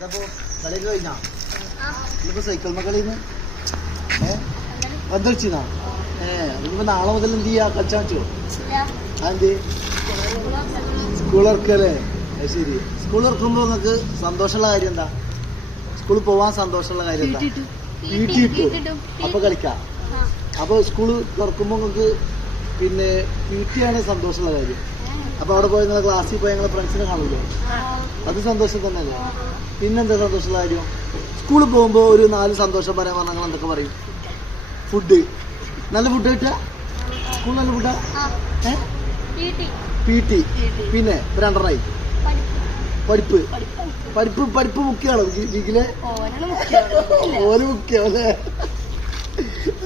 കഴിഞ്ഞാ സൈക്കിൾ മക്കളിന്ന് നാളെ മുതൽ എന്ത് ചെയ്യാ? കളിച്ചാൻ പറ്റുമോ അതെന്ത്? സ്കൂൾ ഇറക്കല്ലേ അത് ശരി. സ്കൂൾ ഇറക്കുമ്പോ നിങ്ങൾക്ക് സന്തോഷമുള്ള കാര്യം എന്താ? സ്കൂളിൽ പോവാൻ സന്തോഷമുള്ള കാര്യം എന്താ? വീട്ടിൽ അപ്പൊ കളിക്കാം? അപ്പൊ സ്കൂൾ തുറക്കുമ്പോ നിങ്ങൾക്ക് പിന്നെ പി ടി ആണ് സന്തോഷമുള്ള കാര്യം. അപ്പൊ അവിടെ പോയി നിങ്ങളെ ക്ലാസ്സിൽ പോയി നിങ്ങളെ ഫ്രണ്ട്സിനെ കാണുമല്ലോ? അത് സന്തോഷം തന്നെയല്ലേ? പിന്നെന്താ സന്തോഷമുള്ള കാര്യം? സ്കൂളിൽ പോകുമ്പോൾ ഒരു നാല് സന്തോഷം പറയാൻ പറഞ്ഞാൽ നിങ്ങൾ എന്തൊക്കെ പറയും? ഫുഡ് നല്ല ഫുഡ് കിട്ടുക? സ്കൂൾ നല്ല ഫുഡാ പി ടി പിന്നെ രണ്ടെണ്ണായി. പഠിപ്പ്. പഠിപ്പ് പഠിപ്പ് മുഖ്യമാണോ? വീക്കിലെ ഓര് മുഖ്യം അല്ലേ?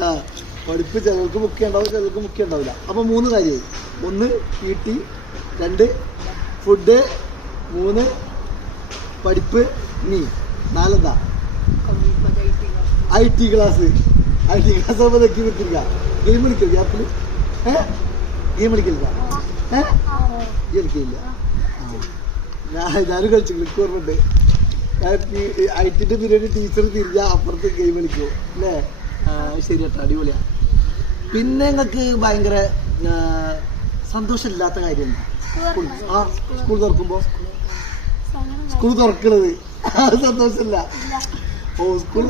ആ പഠിപ്പ് ചിലർക്ക് മുഖ്യം ഉണ്ടാവും ചിലർക്ക് മുഖ്യം ഉണ്ടാവില്ല. അപ്പൊ മൂന്ന് കാര്യമായി. ഒന്ന് പി ടി രണ്ട് ഫുഡ് മൂന്ന് പഠിപ്പ് നീ നാലെന്താ? I T class. I T class ആകുമ്പോൾ തെക്കി നിർത്തിരിക്ക ഗെയിം കളിക്കോ ഗ്യാപ്പിൽ ഏ? ഗെയിം കളിക്കില്ല? ഏ? കളിക്കില്ല. ഞാൻ ഞാനും കളിച്ചു. ക്ലിക്ക് ഓർമ്മയുണ്ട്? ഐ ടിന്റെ പിരീഡ് ടീച്ചർ തിരിഞ്ഞ അപ്പുറത്ത് ഗെയിം കളിക്കും. അല്ലേ? ശരി കേട്ടോ അടിപൊളിയാണ് പിന്നെ നിങ്ങൾക്ക് ഭയങ്കര സന്തോഷമില്ലാത്ത കാര്യം സ്കൂൾ ആ സ്കൂൾ തുറക്കുമ്പോ? സ്കൂൾ തുറക്കണത് സന്തോഷമില്ല. ഓ സ്കൂൾ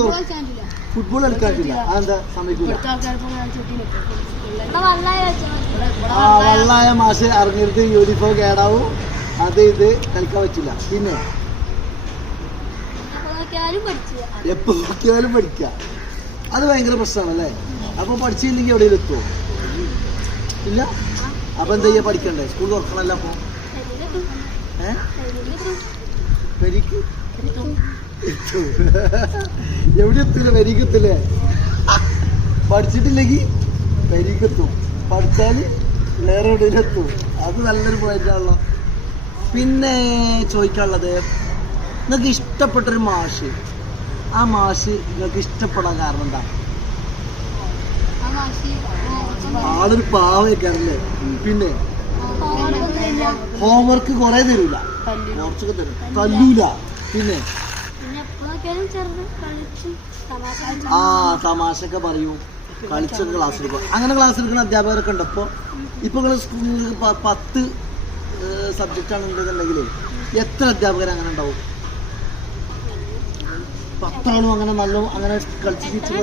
ഫുട്ബോൾ കളിക്കാറില്ല അതെന്താ? സമയത്തില്ല ആ വള്ളായ മാഷ് അറിഞ്ഞിട്ട് യൂണിഫോം കേടാവും. അത് ഇത് കളിക്കാൻ പറ്റില്ല. പിന്നെ? എപ്പോ നോക്കിയാലും പഠിക്കുക അത് ഭയങ്കര പ്രശ്നമാണല്ലേ? അപ്പൊ പഠിച്ചില്ലെങ്കിൽ എവിടെയെങ്കിലും എത്തുമോ ഇല്ല? അപ്പൊ എന്താ ചെയ്യാ പഠിക്കണ്ടേ? സ്കൂൾ തുറക്കണല്ലോ അപ്പൊ. എവിടെ എത്തില്ല വരിക്ക് പഠിച്ചിട്ടില്ലെങ്കി പഠിച്ചിട്ടില്ലെങ്കിൽ വരിക്ക് എത്തും പഠിച്ചാൽ വേറെ എവിടെയും എത്തും. അത് നല്ലൊരു പോയിന്റാണല്ലോ പിന്നെ ചോദിക്കാനുള്ളത് നിങ്ങൾക്ക് ഇഷ്ടപ്പെട്ടൊരു മാഷ്. ആ മാഷ് നിങ്ങൾക്ക് ഇഷ്ടപ്പെടാൻ കാരണം എന്താ? ആളൊരു പാവയ്ക്കാരല്ലേ പിന്നെ ഹോംവർക്ക് കുറെ തരൂല. കുറച്ചൊക്കെ തരും. തല്ലൂല. പിന്നെ? ആ തമാശയൊക്കെ പറയൂ. കളിച്ചൊക്കെ ക്ലാസ് എടുക്കും. അങ്ങനെ ക്ലാസ് എടുക്കുന്ന അധ്യാപകരൊക്കെ ഉണ്ട്. അപ്പൊ ഇപ്പൊ നിങ്ങൾ സ്കൂളിൽ പത്ത് സബ്ജക്റ്റ് ആണ് ഉണ്ടെന്നുണ്ടെങ്കിൽ എത്ര അധ്യാപകർ അങ്ങനെ ഉണ്ടാവും? പത്താളും അങ്ങനെ നല്ല അങ്ങനെ കളിച്ച് എത്ര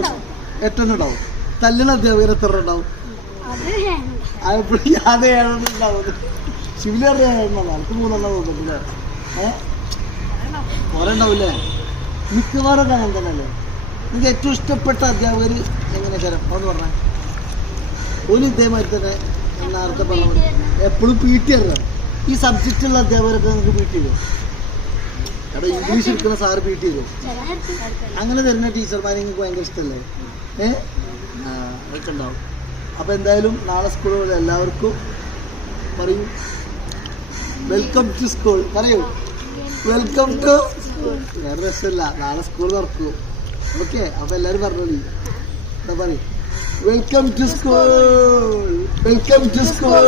എട്ടെണ്ണം ഉണ്ടാവും? തല്ലുന്ന അധ്യാപകർ എത്ര ഉണ്ടാവും? അത് ഏഴെണ്ണം ഉണ്ടാവും ശിവലറി ഏഴെണ്ണം എനിക്ക് മൂന്നെണ്ണം തോന്നുന്നുണ്ട് ഏഹ് കുറെ ഉണ്ടാവില്ലേ? മിക്കവാറൊക്കെ അങ്ങനെ തന്നെയല്ലേ? നിങ്ങൾക്ക് ഏറ്റവും ഇഷ്ടപ്പെട്ട അധ്യാപകർ എങ്ങനെ ചേരാം എന്ന് പറഞ്ഞേ. ഒരു ഇതേമാതിരി തന്നെ നേരത്തെ പറഞ്ഞു എപ്പോഴും പി ടി അറിയാം ഈ സബ്ജക്റ്റുള്ള അധ്യാപകരൊക്കെ നിങ്ങൾക്ക് പി ടി തരും എടാ ഇംഗ്ലീഷ് എടുക്കുന്ന സാറ് പി ടി തരും അങ്ങനെ തരുന്ന ടീച്ചർമാരെ നിങ്ങൾക്ക് ഭയങ്കര ഇഷ്ടമല്ലേ ഏഹ് അതൊക്കെ ഉണ്ടാവും. അപ്പോൾ എന്തായാലും നാളെ സ്കൂളിൽ എല്ലാവർക്കും പറയൂ. വെൽക്കം ടു സ്കൂൾ പറയൂ. വെൽക്കം ടു വേറെ രസമില്ല. നാളെ സ്കൂൾ തുറക്കൂ. ഓക്കെ അപ്പോൾ എല്ലാവരും പറഞ്ഞോളി. എന്താ പറയും? Welcome to school welcome to school